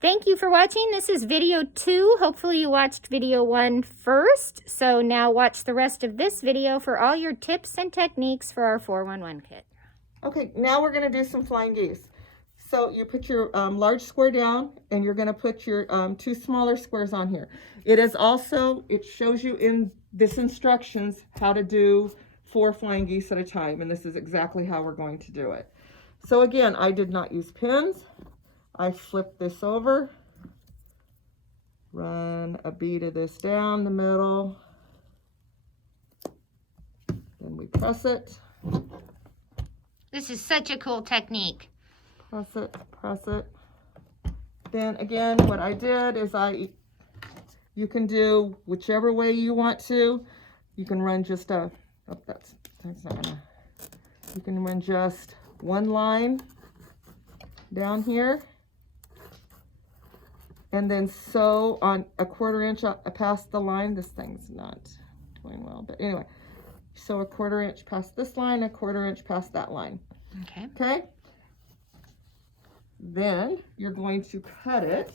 Thank you for watching. This is video 2. Hopefully you watched video 1 first. So now watch the rest of this video for all your tips and techniques for our 411 kit. Okay, now we're going to do some flying geese. So you put your large square down, and you're going to put your 2 smaller squares on here. It shows you in this instructions how to do 4 flying geese at a time, and this is exactly how we're going to do it. So again, I did not use pins. I flipped this over, run a bead of this down the middle, then we press it. This is such a cool technique. Press it, press it. Then again, what I did is you can do whichever way you want to. You can run just a, oh, that's not gonna, you can run just one line down here, and then sew on a 1/4 inch past the line. This thing's not doing well, but anyway, sew a 1/4 inch past this line, a 1/4 inch past that line. Okay. Okay. Then you're going to cut it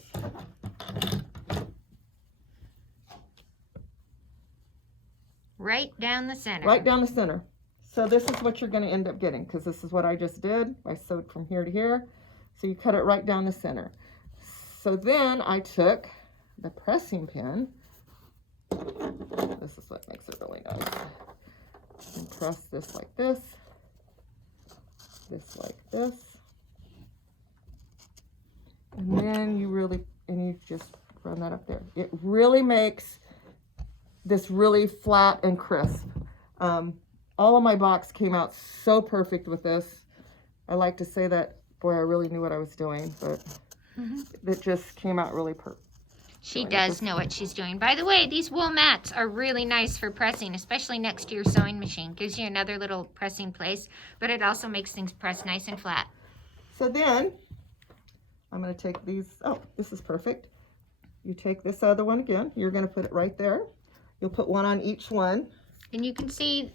right down the center. right down the center. So this is what you're going to end up getting, because this is what I just did. I sewed from here to here. So you cut it right down the center. So then I took the pressing pin. This is what makes it really nice. And press this like this. This like this. And then you just run that up there. It really makes this really flat and crisp. All of my box came out so perfect with this. I like to say that, boy, I really knew what I was doing, but it just came out really perfect. She does know what she's doing. By the way, these wool mats are really nice for pressing, especially next to your sewing machine. Gives you another little pressing place, but it also makes things press nice and flat. So then, I'm going to take these, oh, this is perfect. You take this other one again, you're going to put it right there. You'll put one on each one. And you can see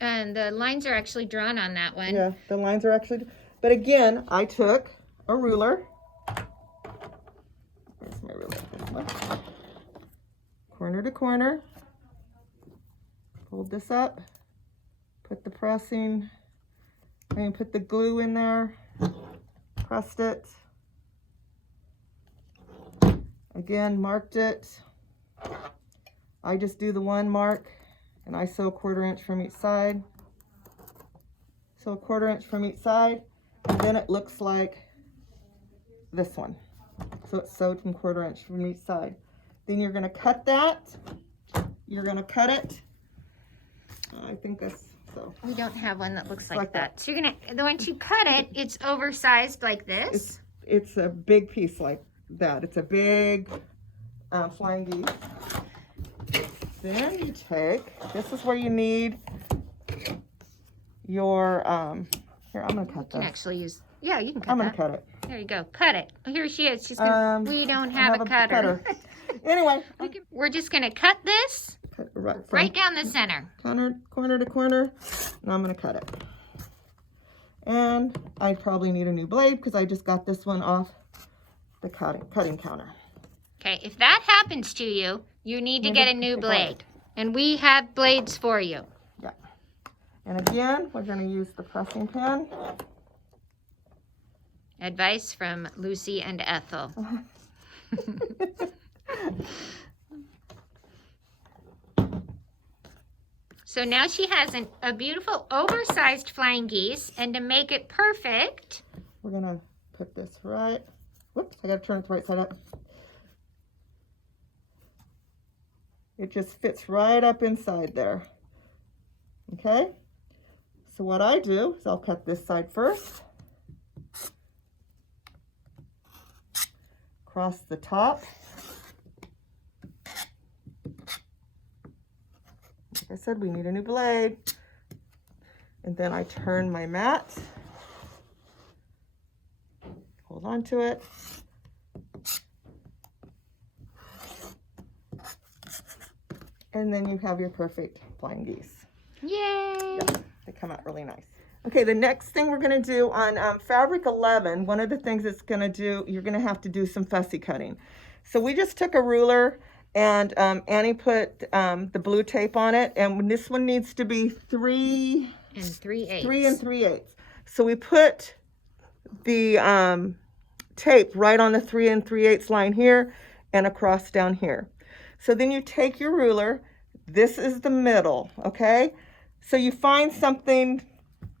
the lines are actually drawn on that one. Yeah, the lines are actually, but again, I took a ruler. Where's my ruler? This one. Corner to corner. Fold this up. Put the pressing, and put the glue in there. Pressed it. Again, marked it. I just do the one mark, and I sew a 1/4 inch from each side. So a 1/4 inch from each side, and then it looks like this one. So it's sewed from 1/4 inch from each side. Then you're going to cut that. You're going to cut it. I think that's so. We don't have one that looks like that. So you're gonna, once you cut it, it's oversized like this. It's a big piece like that. It's a big flying geese. Then you take, this is where you need your, here, I'm going to cut this. You can actually use, yeah, you can cut I'm going that. to cut it. There you go. Cut it. Oh, here she is. She's gonna, we don't have a cutter. Anyway. We're just going to cut this Cut it right down the center. Corner to corner. And I'm going to cut it. And I probably need a new blade because I just got this one off the cutting counter. Okay, if that happens to you, you need to get a new blade. And we have blades for you. Yeah. And again, we're going to use the pressing pin. Advice from Lucy and Ethel. So now she has a beautiful oversized flying geese, and to make it perfect, we're going to put this right, whoops, I got to turn it the right side up. It just fits right up inside there. Okay? So what I do is I'll cut this side first. Across the top. Like I said, we need a new blade. And then I turn my mat. Hold on to it. And then you have your perfect flying geese. yay! Yeah, they come out really nice. Okay, the next thing we're going to do on fabric 11, one of the things it's going to do, you're going to have to do some fussy cutting. So we just took a ruler and Annie put the blue tape on it, and this one needs to be 3 3/8. 3 3/8. So we put the tape right on the 3 3/8 line here and across down here. So then you take your ruler, this is the middle, okay? So you find something.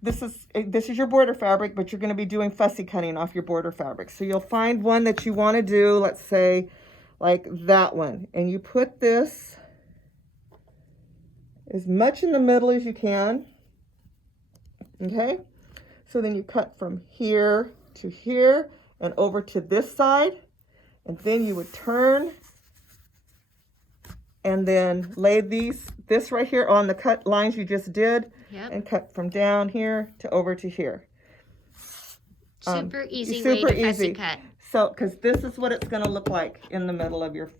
This is your border fabric, but you're going to be doing fussy cutting off your border fabric. So you'll find one that you want to do, let's say, like that one. And you put this as much in the middle as you can. Okay? So then you cut from here to here and over to this side. And then you would turn and then lay this right here on the cut lines you just did. Yep. And cut from down here to over to here. Super easy way to fussy cut. So, because this is what it's going to look like in the middle of your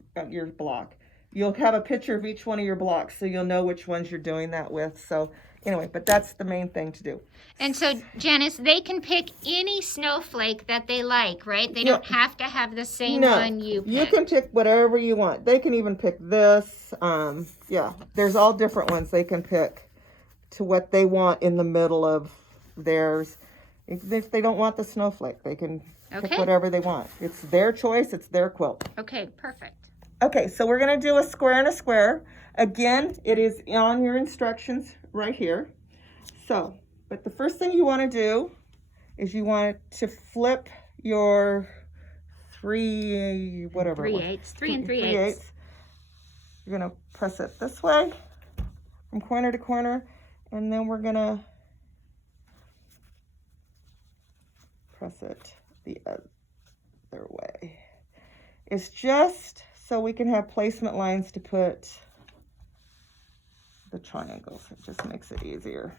block. You'll have a picture of each one of your blocks, so you'll know which ones you're doing that with. So, anyway, but that's the main thing to do. And so, Janice, they can pick any snowflake that they like, right? They don't have to have the same one you pick. You can pick whatever you want. They can even pick this. Yeah, there's all different ones they can pick to what they want in the middle of theirs. If they don't want the snowflake, they can pick whatever they want. It's their choice. It's their quilt. Okay, perfect. Okay, so we're going to do a square and a square. Again, it is on your instructions right here. So, but the first thing you want to do is you want to flip your 3 3/8. 3 3/8. You're going to press it this way from corner to corner. And then we're going to press it the other way. It's just so we can have placement lines to put the triangles. It just makes it easier.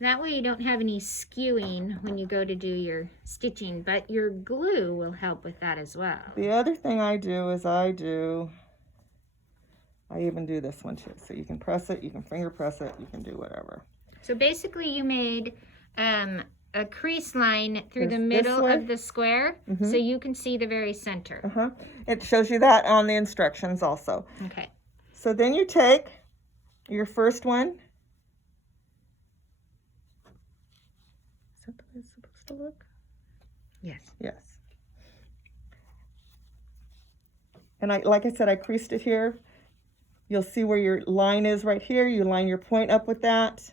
That way you don't have any skewing when you go to do your stitching, but your glue will help with that as well. The other thing I do is I even do this one too. So you can press it, you can finger press it, you can do whatever. So basically you made a crease line through the middle of the square so you can see the very center. It shows you that on the instructions also. Okay. So then you take your first one. Is that the way it's supposed to look? Yes. Yes. And like I said, I creased it here. You'll see where your line is right here. You line your point up with that.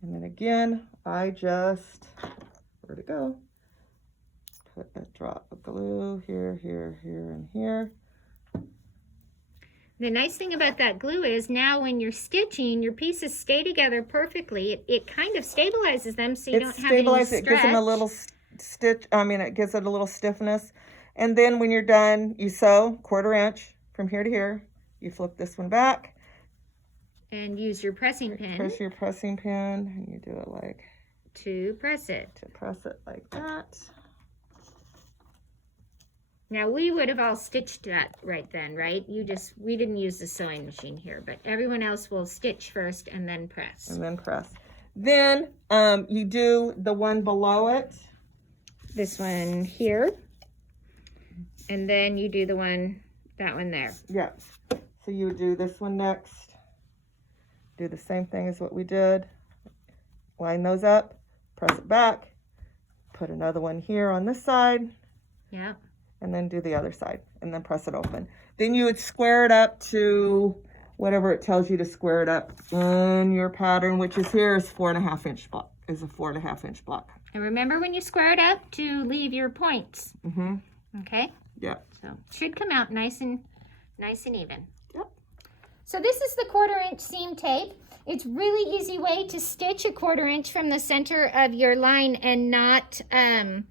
And then again, I just, where'd it go? Put a drop of glue here, here, here, and here. The nice thing about that glue is now when you're stitching, your pieces stay together perfectly. It kind of stabilizes them so you don't have any stretch. It gives them a little stitch, it gives it a little stiffness. And then when you're done, you sew 1/4 inch from here to here. You flip this one back. And use your pressing pin. Press your pressing pin, and you do it like... To press it. To press it like that. Now we would have all stitched that right then, right? We didn't use the sewing machine here, but everyone else will stitch first and then press. And then press. Then you do the one below it. This one here. And then you do that one there. Yeah. So you would do this one next. Do the same thing as what we did. Line those up, press it back, put another one here on this side. Yeah. And then do the other side, and then press it open. Then you would square it up to whatever it tells you to square it up in your pattern, which is here is 4.5 inch block. Is a 4.5 inch block. And remember when you square it up to leave your points. Okay. Yeah. So it should come out nice and even. Yep. So this is the 1/4 inch seam tape. It's really easy way to stitch a 1/4 inch from the center of your line and not have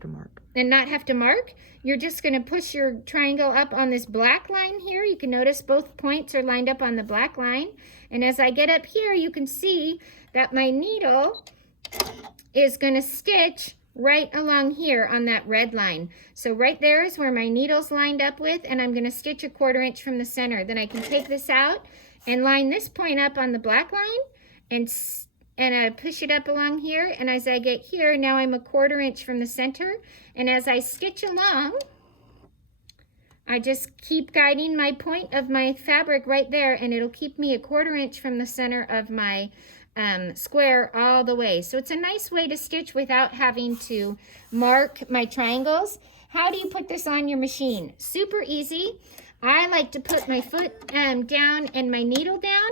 to mark. And not have to mark. You're just going to push your triangle up on this black line here. You can notice both points are lined up on the black line. And as I get up here, you can see that my needle is going to stitch right along here on that red line. So right there is where my needle's lined up with, and I'm gonna stitch a 1/4 inch from the center. Then I can take this out and line this point up on the black line and I push it up along here, and as I get here, now I'm a 1/4 inch from the center, and as I stitch along, I just keep guiding my point of my fabric right there, and it'll keep me a 1/4 inch from the center of my square all the way. So it's a nice way to stitch without having to mark my triangles. How do you put this on your machine? Super easy. I like to put my foot down and my needle down,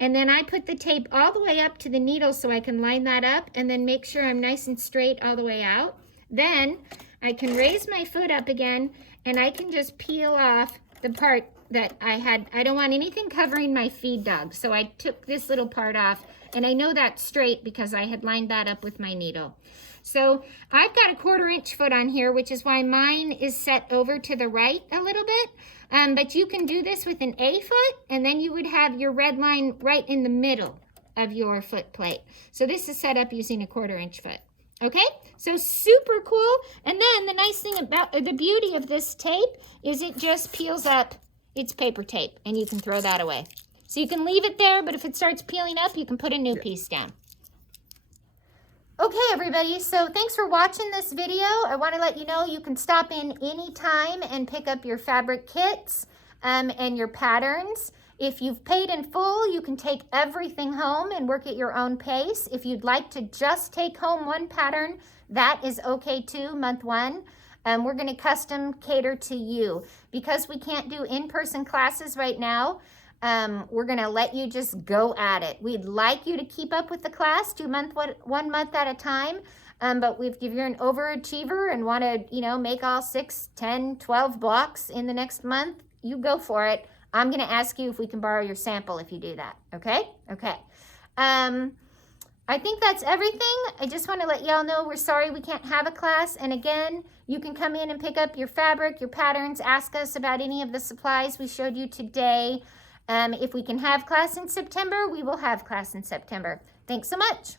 and then I put the tape all the way up to the needle so I can line that up and then make sure I'm nice and straight all the way out. Then I can raise my foot up again, and I can just peel off the part that I had. I don't want anything covering my feed dog, so I took this little part off, and I know that's straight because I had lined that up with my needle. So I've got a 1/4 inch foot on here, which is why mine is set over to the right a little bit. But you can do this with an A foot, and then you would have your red line right in the middle of your foot plate. So this is set up using a 1/4 inch foot. Okay, so super cool. And then the nice thing about the beauty of this tape is it just peels up. It's paper tape, and you can throw that away. So you can leave it there, but if it starts peeling up, you can put a new piece down. Okay, everybody, so thanks for watching this video. I want to let you know you can stop in anytime and pick up your fabric kits and your patterns. If you've paid in full, you can take everything home and work at your own pace. If you'd like to just take home one pattern, that is okay too, month 1. We're going to custom cater to you. Because we can't do in-person classes right now, we're going to let you just go at it. We'd like you to keep up with the class, do 1 month at a time. But if you're an overachiever and want to, make all 6, 10, 12 blocks in the next month, you go for it. I'm going to ask you if we can borrow your sample if you do that. Okay? Okay. I think that's everything. I just want to let y'all know we're sorry we can't have a class. And again, you can come in and pick up your fabric, your patterns, ask us about any of the supplies we showed you today. If we can have class in September, we will have class in September. Thanks so much.